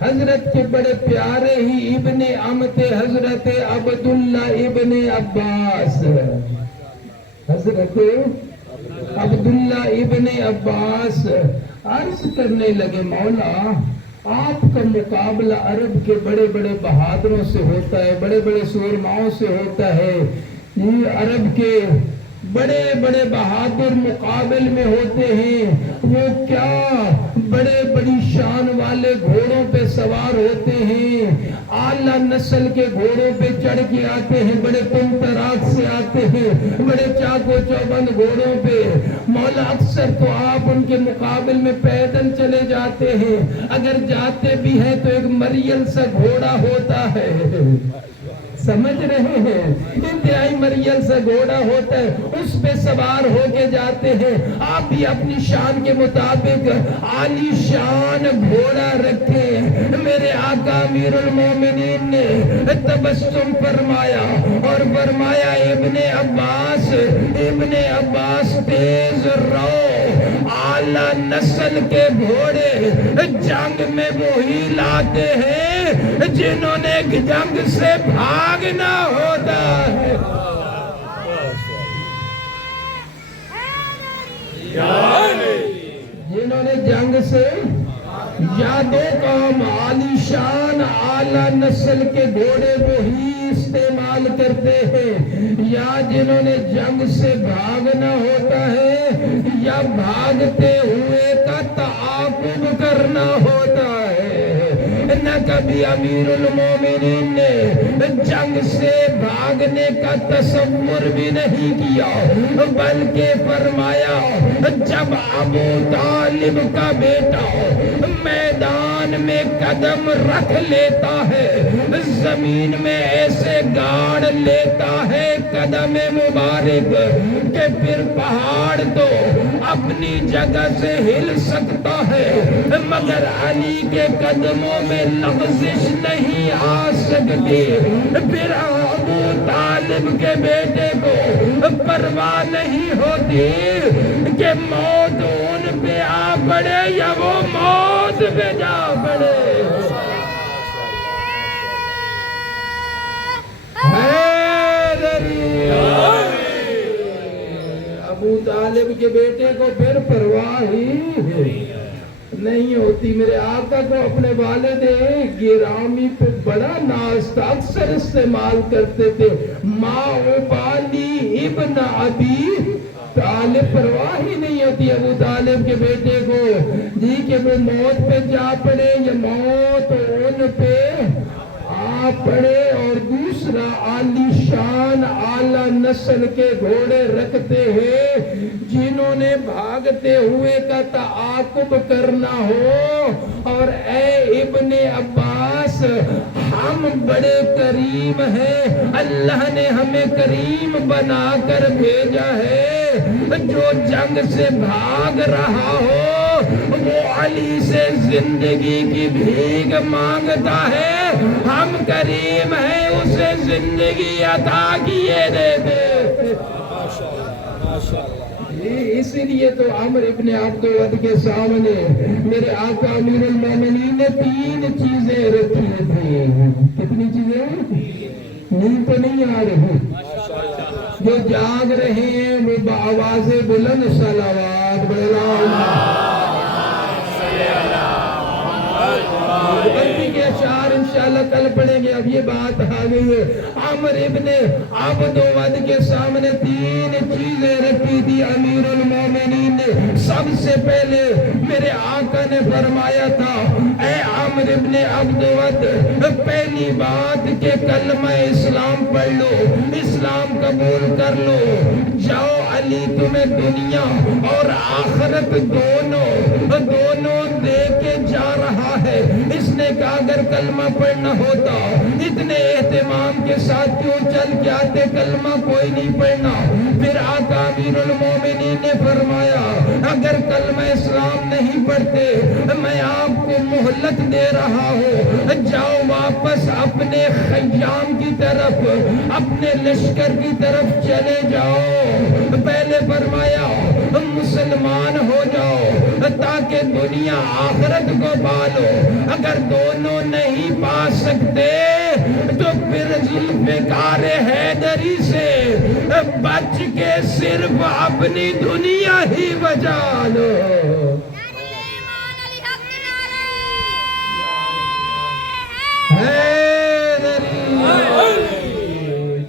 حضرت کے بڑے پیارے ہی ابن عمت حضرت عبداللہ ابن عباس, حضرت عبداللہ ابن عباس عرض کرنے لگے مولا آپ کا مقابلہ عرب کے بڑے بڑے بہادروں سے ہوتا ہے, بڑے بڑے سورماؤں سے ہوتا ہے. یہ عرب کے بڑے بڑے بہادر مقابل میں ہوتے ہیں, وہ کیا بڑے بڑی شان والے گھوڑوں پہ سوار ہوتے ہیں، اعلیٰ نسل کے گھوڑوں پہ چڑھ کے آتے ہیں، بڑے تمتراک سے آتے ہیں، بڑے چاقو چوبند گھوڑوں پہ۔ مولا اکثر تو آپ ان کے مقابل میں پیدل چلے جاتے ہیں، اگر جاتے بھی ہیں تو ایک مریل سا گھوڑا ہوتا ہے، سمجھ رہے ہیں، انتہائی مریل سا گھوڑا ہوتا ہے، اس پہ سوار ہو کے جاتے ہیں۔ آپ بھی اپنی شان کے مطابق عالی شان گھوڑا رکھیں۔ میرے آقا امیر المومنین نے تبسم فرمایا اور فرمایا ابن عباس تیز رو، اعلیٰ نسل کے گھوڑے جنگ میں وہی لاتے ہیں جنہوں نے جنگ سے بھاگنا ہوتا ہے۔ جنہوں نے جنگ سے یادوں کام عالی شان اعلیٰ نسل کے گھوڑے وہی استعمال کرتے ہیں، یا جنہوں نے جنگ سے بھاگنا ہوتا ہے یا بھاگتے ہوئے کا تعاقب کرنا ہوتا ہے۔ نہ کبھی امیر المومنین نے جنگ سے بھاگنے کا تصور بھی نہیں کیا، بلکہ فرمایا جب ابو طالب کا بیٹا میدان میں قدم رکھ لیتا ہے، زمین میں ایسے گاڑ لیتا ہے قدم مبارک کہ پھر پہاڑ تو اپنی جگہ سے ہل سکتا ہے مگر علی کے قدموں میں لغزش نہیں آ سکتی۔ پھر ابو طالب کے بیٹے کو پرواہ نہیں ہوتی کہ موت ان پہ آ پڑے یا وہ موت پہ جا پڑے۔ ابو طالب کے بیٹے کو پھر پرواہ ہی نہیں ہوتی۔ میرے آقا کو اپنے والد گرامی پہ بڑا ناز تھا، اکثر استعمال کرتے تھے، ما ابالی ابن ابی طالب، پرواہ ہی نہیں ہوتی ابو طالب کے بیٹے کو جی کہ وہ موت پہ جا پڑے یا موت ان پہ آ پڑے۔ اور دوسرا عالی شان اعلیٰ نسل کے گھوڑے رکھتے ہیں جنہوں نے بھاگتے ہوئے کا تعاقب کرنا ہو۔ اور اے ابن عباس، ہم بڑے کریم ہیں، اللہ نے ہمیں کریم بنا کر بھیجا ہے۔ جو جنگ سے بھاگ رہا ہو وہ علی سے زندگی کی بھیک مانگتا ہے، ہم کریم ہیں، اسے زندگی عطا کیے دیتے۔ اس لیے تو عمر ابن عبدود کے سامنے میرے آقا امیر المومنین نے 3 چیزیں رکھی تھیں۔ کتنی چیزیں؟ نیند تو نہیں آ رہی؟ جو جاگ رہے ہیں وہ بآواز بلند صلوات بندی کے اشعار انشاءاللہ کل پڑھیں گے۔ اب یہ بات آ گئی ہے، عمر ابن عبدود کے سامنے 3 چیزیں رکھی تھی امیر المومنین نے۔ سب سے پہلے میرے آقا نے فرمایا تھا، اے عمر ابن عبدود، پہلی بات کہ کلمہ اسلام پڑھ لو، اسلام قبول کر لو، جاؤ علی تمہیں دنیا اور آخرت دونوں دے کے جا رہا ہے۔ اس نے کہا اگر کلمہ پڑھنا ہوتا اتنے اہتمام کے ساتھ کیوں چل کے آتے، کلمہ کوئی نہیں پڑھنا۔ پھر آقا امیر المومنین نے فرمایا اگر کلمہ اسلام نہیں پڑھتے میں آپ کو مہلت دے رہا ہوں، جاؤ واپس اپنے خیام کی طرف، اپنے لشکر کی طرف چلے جاؤ۔ پہلے فرمایا مسلمان ہو جاؤ تاکہ دنیا آخرت کو پالو، اگر دونوں نہیں پا سکتے تو پھر ذوالفقار حیدری سے بچ کے صرف اپنی دنیا ہی بچا لو۔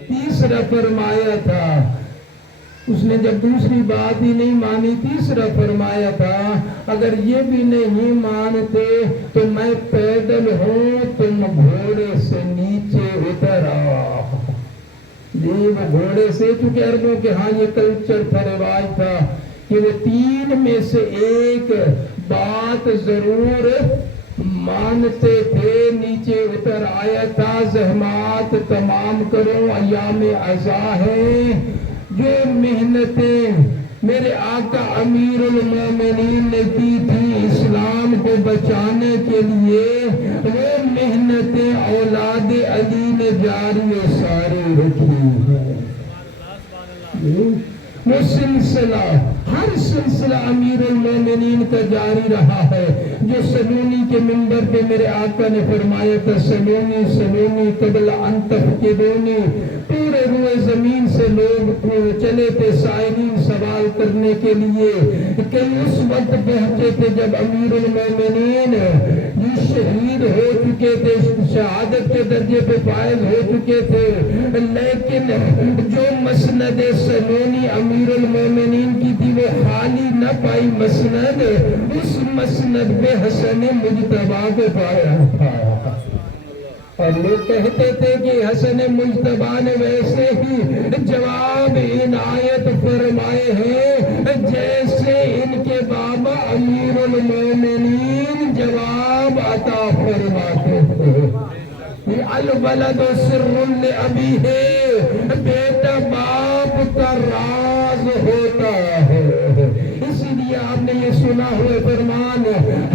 تیسرا فرمایا تھا اس نے جب دوسری بات ہی نہیں مانی تیسرا فرمایا تھا اگر یہ بھی نہیں مانتے تو میں پیدل ہوں تم گھوڑے سے نیچے اتر آؤ. جی وہ گھوڑے سے چونکہ عربوں کے ہاں یہ کلچر تھا رواج تھا کہ وہ تین میں سے ایک بات ضرور مانتے تھے. نیچے اتر آیا تھا زحمات تمام کرو ایام عزا ہے. جو محنتیں میرے آقا امیر المومنین نے کی تھی اسلام کو بچانے کے لیے وہ محنتیں اولاد علی نے جاری و ساری رکھی ہے. وہ سلسلہ ہر سلسلہ امیر المومنین کا جاری رہا ہے. جو سلونی کے منبر پہ میرے آقا نے فرمایا تھا سلونی سلونی قبل ان تفقدونی. پورے روئے زمین سے لوگ چلے تھے سائلین سوال کرنے کے لیے کہ اس وقت پہنچے تھے جب امیر المومنین شہید ہو چکے تھے شہادت کے درجے پہ فائز ہو چکے تھے. لیکن جو مسند سلونی امیر المومنین کی تھی وہ خالی نہ پائی مسند. اس مسند پہ حسن مجتبیٰ کو پایا تھا اور لوگ کہتے تھے کہ حسن مجتبیٰ نے ویسے ہی جواب عنایت فرمائے ہیں جیسے ان کے بابا امیر المومنین جواب عطا فرماتے تھے. الولد سر لأبیہ بیٹا باپ کا راز ہوتا ہے. اسی لیے آپ نے یہ سنا ہوئے فرمان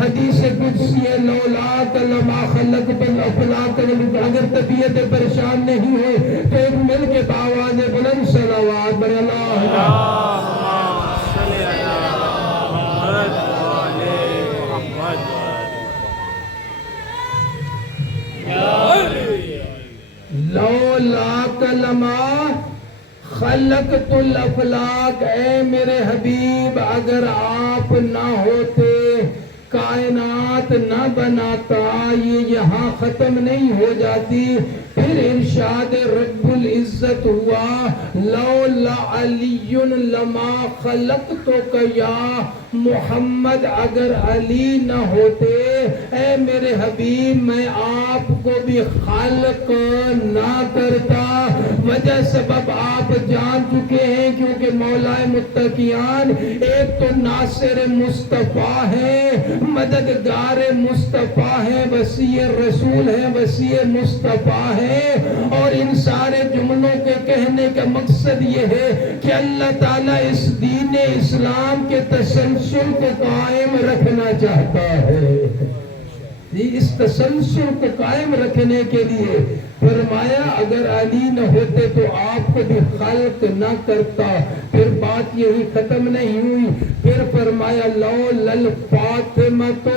حدیث قدسی لولاک لما خلقت الافلاک. اگر طبیعت پریشان نہیں ہوئے تو ایک مل کے باواز بلند صلوات بر اللہ لولاک لما خلقت الافلاک. اے میرے حبیب اگر آپ نہ ہوتے کائنات نہ بناتا یہ یہاں ختم نہیں ہو جاتی. پھر ارشاد رب العزت ہوا لولا علی لما خلقتک یا محمد. اگر علی نہ ہوتے اے میرے حبیب میں آپ کو بھی خلق نہ کرتا. وجہ سبب آپ جان چکے ہیں کیونکہ مولا متقیان ایک تو ناصر مصطفیٰ ہے مددگار مصطفیٰ ہے وسیع رسول ہے وسیع مصطفیٰ ہے. اور ان سارے جملوں کے کہنے کا مقصد یہ ہے کہ اللہ تعالیٰ اس دین اسلام کے تسلسل کو قائم رکھنا چاہتا ہے. اس تسلسل کو قائم رکھنے کے لیے فرمایا اگر علی نہ ہوتے تو آپ کو بھی خلق نہ کرتا. پھر بات یہی ختم نہیں ہوئی. پھر فرمایا لولا الفاطمۃ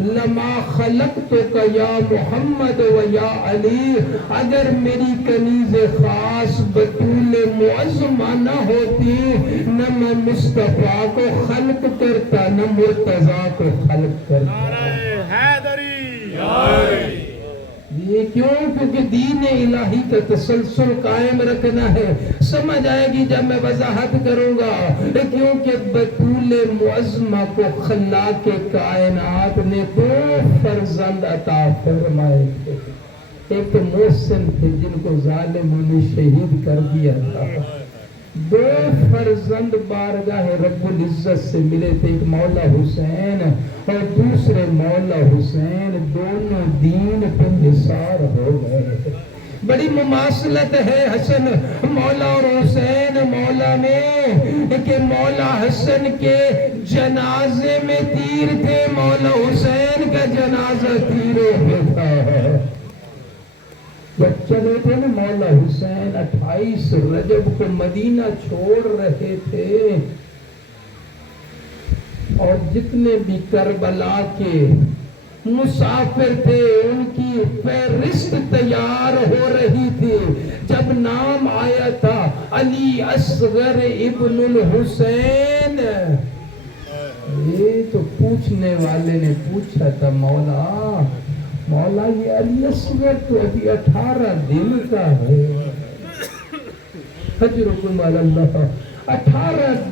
لما خلقتک یا محمد و یا علی. اگر میری کنیز خاص بطول معظمہ نہ ہوتی نہ میں مصطفیٰ کو خلق کرتا نہ مرتضیٰ کو خلق کرتا. یہ کیوں؟ کیونکہ دین الہی کا تسلسل قائم رکھنا ہے. سمجھ آئے گی جب میں وضاحت کروں گا. کیونکہ بطول معظمہ کو خلاق کائنات نے دو فرزند عطا فرمائے تھے. ایک تو محسن تھے جن کو ظالموں نے شہید کر دیا تھا. دو فرزند بارگاہ رب العزت سے ملے تھے. ایک مولا حسین اور دوسرے مولا حسین. دونوں دین پر نثار ہو گئے. بڑی مماثلت ہے حسن مولا اور حسین مولا میں کہ مولا حسن کے جنازے میں تیر تھے مولا حسین کا جنازہ تیروں میں تھا. جب چلے تھے نا مولا حسین 28 رجب کو مدینہ چھوڑ رہے تھے اور جتنے بھی کربلا کے مسافر تھے ان کی فہرست تیار ہو رہی تھی. جب نام آیا تھا علی اصغر ابن الحسین یہ تو پوچھنے والے نے پوچھا تھا مولا یہ علی اصغر تو ابھی 18 دن کا ہے. حجرکم علی اللہ. 18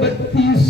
32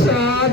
7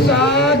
7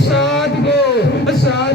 7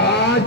8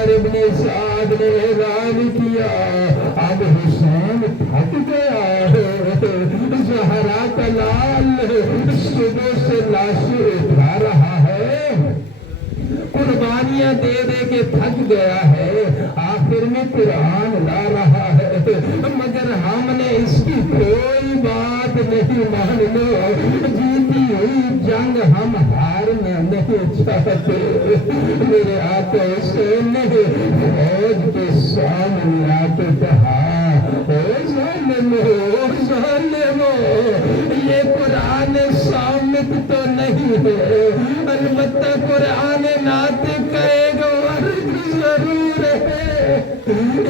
عمر ابن سعد نے اعلان کیا اب حسین تھک گیا ہے، زہرا کا لال صبح سے لاشیں اٹھا رہا ہے، قربانیاں دے دے کے تھک گیا ہے، آخر میں قرآن لا رہا ہے، مگر ہم نے اس کی کوئی بات نہیں مان لو، جیتی ہوئی جنگ ہم ہارنا نہیں چاہتے۔ میرے آقا حسین نے فوج کے سامنے آ کے کہا اے ظالمو، یہ قرآن سامت تو نہیں ہے، البتہ قرآن ناطق کا ایک ورد ضرور ہے،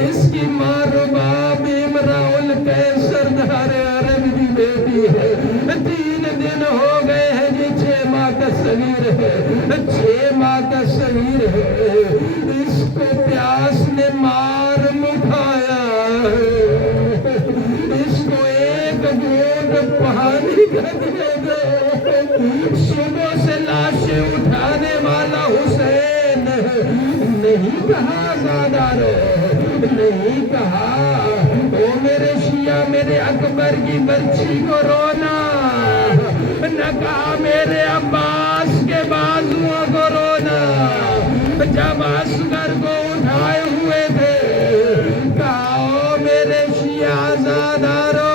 اس کی ماں رباب امرأ القیس سردار عرب کی بیٹی ہے، 3 دن ہو گئے ہیں جی 6 ماہ کا صغیر ہے، 6 ماہ کا صغیر ہے، اس کو پیاس نے مار مکھایا ہے، اس کو ایک گھونٹ پانی کا دے دو، صبح سے لاشیں اٹھانے والا حسین نہیں کہا زادارو، نہیں کہا او میرے شیعہ میرے اکبر کی برچھی کو رونا، نہ کہا میرے عباس کے بازوؤں کو رونا، جب اصغر کو اٹھائے ہوئے تھے کہا او میرے شیعہ زادارو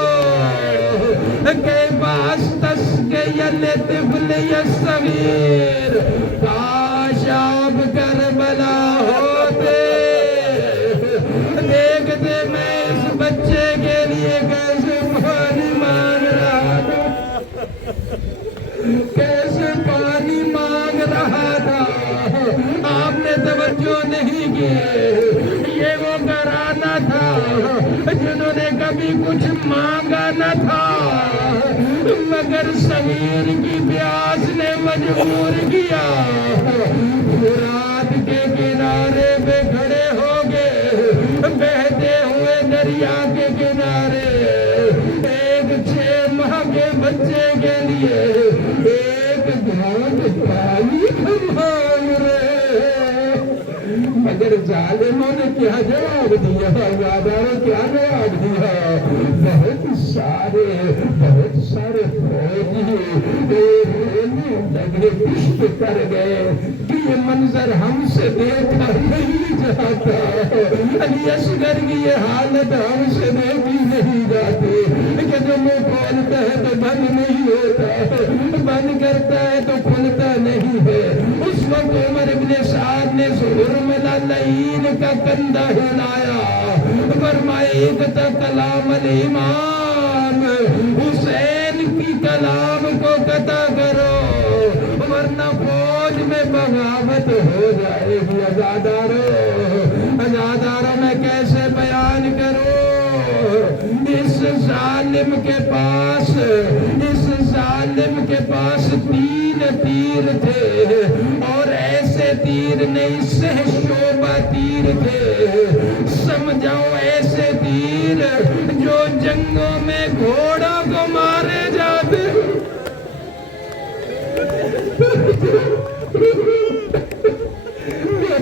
کیف استسقی الطفل الصغیر، کاش آپ کربلا ہوتے، دیکھتے میں اس بچے کے لیے کیسے پانی مانگ رہا تھا، کیسے پانی مانگ رہا تھا، آپ نے توجہ نہیں کی، یہ وہ گھرانہ تھا جنہوں نے کبھی کچھ مانگا نہ تھا، مگر صغیر کی پیاس نے مجبور کیا، فرات کے کنارے پہ کھڑے ہو گئے، بہتے ہوئے دریا کے کنارے، ایک 6 ماہ کے بچے کے لیے ایک گھونٹ پانی مانگ رہے، مگر ظالموں نے کیا جواب دیا، زاداروں کیا جواب دیا، بہت سارے فوجی رونے لگے، پشت کر گئے کہ یہ منظر ہم سے دیکھا نہیں جاتا، علی اصغر کی یہ حالت ہم سے دیکھی نہیں جاتی، کہ جو منہ کھولتا ہے تو بند نہیں ہوتا، بند کرتا ہے تو کھلتا نہیں ہے۔ اس وقت عمر ابن سعد نے حرمل اللعین کا کندھا ہلایا، فرمایا اقطع کلام الامام، حسین کی کلام کو قطع کرو ورنہ فوج میں بغاوت ہو جائے گی۔ ازاداروں میں کیسے بیان کروں، اس ظالم کے پاس 3 تیر تھے، اور ایسے تیر نہیں سے شعبہ تیر تھے، سمجھاؤ ایسے تیر جو جنگوں میں گھوڑوں کو مارے جاتے،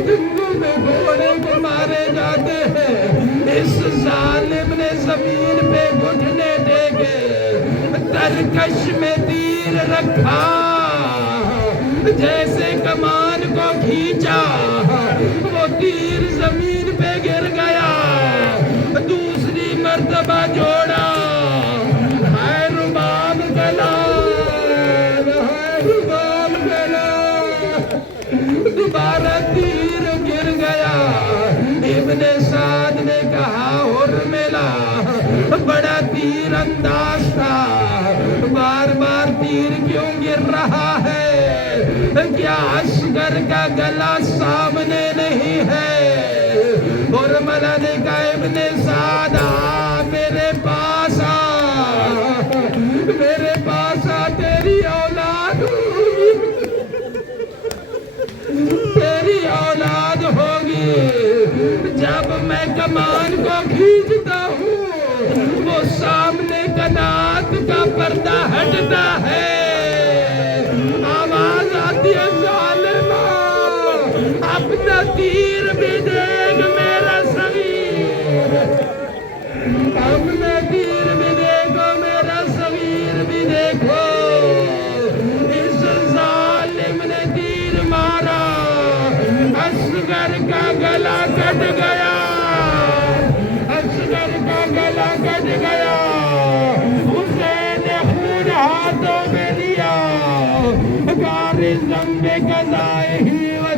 جنگوں میں گھوڑے کو مارے جاتے ہیں۔ اس ظالم نے زمین پہ گھٹنے ٹیکے، ترکش میں تیر رکھا، جیسے کمان کو کھینچا وہ تیر زمین پہ گر گیا، دوسری مرتبہ جوڑا، ہائے رباب گلال، ہائے رباب گلال، دوبارہ تیر گر گیا۔ ابن سعد نے کہا حرملہ بڑا تیر انداز تھا، بار بار تیر کیوں گر رہا ہے، کیا اصغر کا گلا سامنے نہیں ہے؟ حرملہ نے کہا ابن سعد میرے پاس آ، تیری اولاد ہوگی، جب میں کمان کو کھینچتا ہوں وہ سامنے کنات کا پردہ ہٹتا ہے، آواز آتی ہے ظالمہ اپنا تیر بھی دے اصغر کا گلا کٹ گیا، اصغر کا گلا کٹ گیا، حسین نے خون ہاتھوں میں لیا، غار ذنب قضائہ و